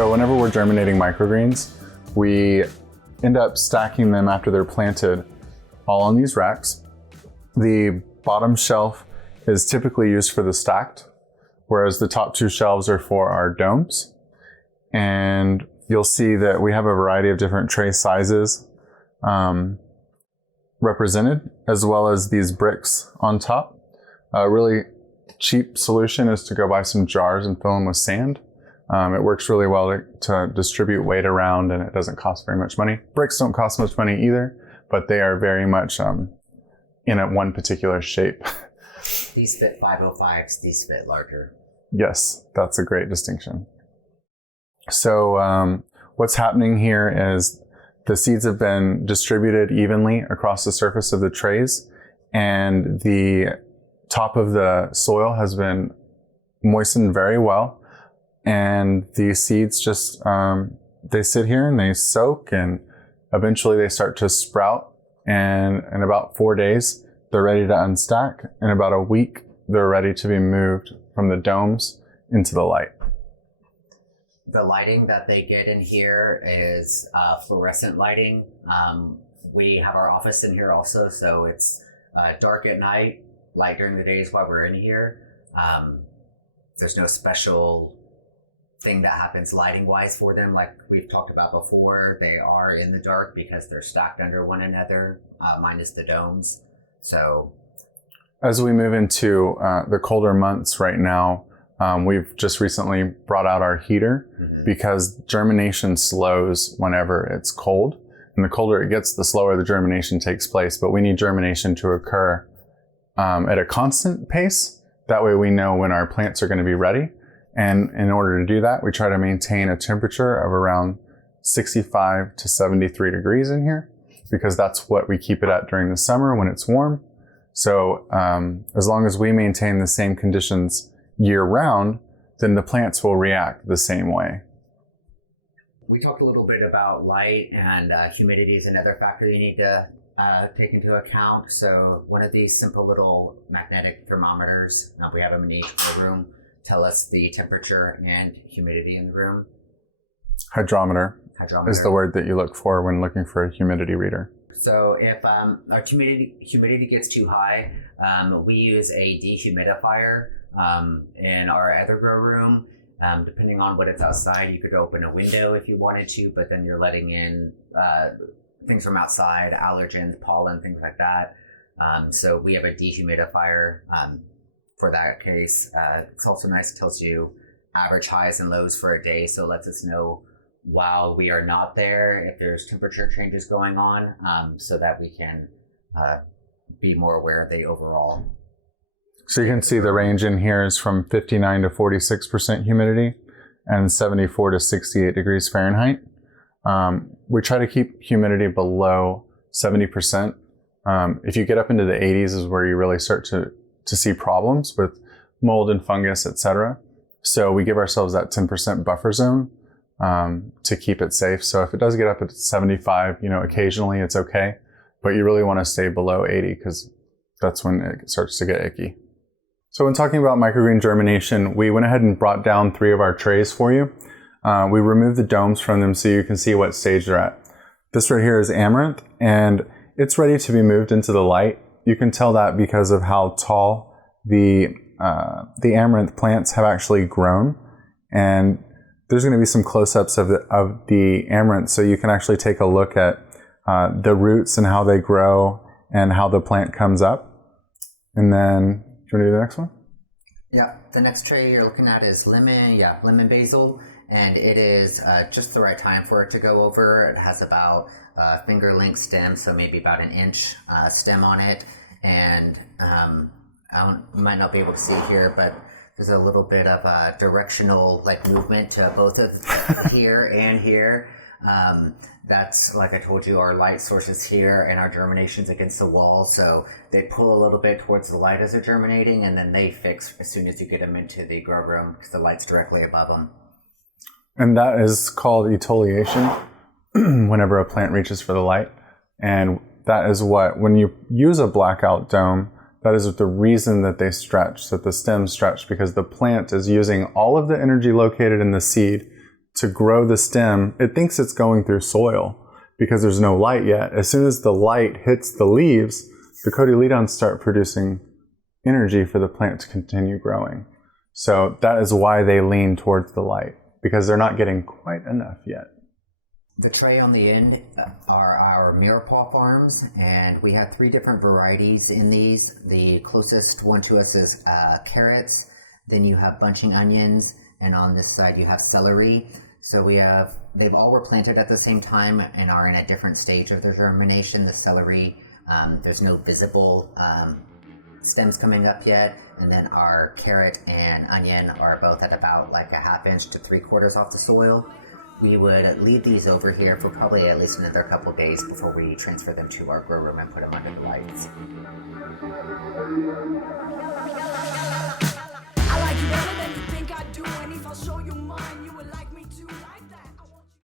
So whenever we're germinating microgreens, we end up stacking them after they're planted all on these racks. The bottom shelf is typically used for the stacked, whereas the top two shelves are for our domes. And you'll see that we have a variety of different tray sizes represented, as well as these bricks on top. A really cheap solution is to go buy some jars and fill them with sand. It works really well to distribute weight around, and it doesn't cost very much money. Bricks don't cost much money either, but they are very much in one particular shape. These fit 505s, these fit larger. Yes, that's a great distinction. So what's happening here is the seeds have been distributed evenly across the surface of the trays, and the top of the soil has been moistened very well. And the seeds just, they sit here and they soak, and eventually they start to sprout. And in about 4 days, they're ready to unstack. In about a week, they're ready to be moved from the domes into the light. The lighting that they get in here is fluorescent lighting. We have our office in here also, so it's dark at night, light during the days while we're in here. There's no special thing that happens lighting wise for them. Like we've talked about before, they are in the dark because they're stacked under one another, minus the domes. So as we move into the colder months right now, we've just recently brought out our heater because germination slows whenever it's cold. And the colder it gets, the slower the germination takes place. But we need germination to occur at a constant pace. That way we know when our plants are going to be ready. And in order to do that, we try to maintain a temperature of around 65 to 73 degrees in here, because that's what we keep it at during the summer when it's warm. So as long as we maintain the same conditions year round, then the plants will react the same way. We talked a little bit about light, and humidity is another factor you need to take into account. So one of these simple little magnetic thermometers, we have them in each room, tell us the temperature and humidity in the room. Hydrometer is the word that you look for when looking for a humidity reader. So if our humidity gets too high, we use a dehumidifier in our other grow room. Depending on what it's outside, you could open a window if you wanted to, but then you're letting in things from outside, allergens, pollen, things like that. So we have a dehumidifier for that case. It's also nice. It tells you average highs and lows for a day, so it lets us know while we are not there if there's temperature changes going on, so that we can be more aware of the overall. So you can see the range in here is from 59 to 46% humidity and 74 to 68 degrees Fahrenheit. We try to keep humidity below 70%. If you get up into the 80s is where you really start to see problems with mold and fungus, etc. So we give ourselves that 10% buffer zone to keep it safe. So if it does get up at 75, occasionally it's okay, but you really want to stay below 80 because that's when it starts to get icky. So when talking about microgreen germination, we went ahead and brought down 3 of our trays for you. We removed the domes from them so you can see what stage they're at. This right here is Amaranth, and it's ready to be moved into the light. You can tell that because of how tall the Amaranth plants have actually grown. And there's going to be some close-ups of the Amaranth, so you can actually take a look at the roots and how they grow and how the plant comes up. And then, do you want to do the next one? Yeah, the next tray you're looking at is lemon basil, and it is just the right time for it to go over. It has about finger-length stem, so maybe about an inch stem on it, and you might not be able to see here, but there's a little bit of a directional movement to both of here and here. That's, like I told you, our light sources here, and our germination's against the wall, so they pull a little bit towards the light as they're germinating, and then they fix as soon as you get them into the grow room because the light's directly above them. And that is called etiolation whenever a plant reaches for the light. And that is when you use a blackout dome, that is the reason that they stretch, that the stems stretch, because the plant is using all of the energy located in the seed to grow the stem, it thinks it's going through soil because there's no light yet. As soon as the light hits the leaves, the cotyledons start producing energy for the plant to continue growing. So that is why they lean towards the light, because they're not getting quite enough yet. The tray on the end are our mirepoix farms, and we have 3 different varieties in these. The closest one to us is carrots, then you have bunching onions, and on this side you have celery. So they've all were planted at the same time and are in a different stage of their germination. The celery, there's no visible stems coming up yet, and then our carrot and onion are both at about like a 1/2 inch to 3/4 off the soil. We would leave these over here for probably at least another couple days before we transfer them to our grow room and put them under the lights. I like you better than you think I do, and if I'll show you mine, you will like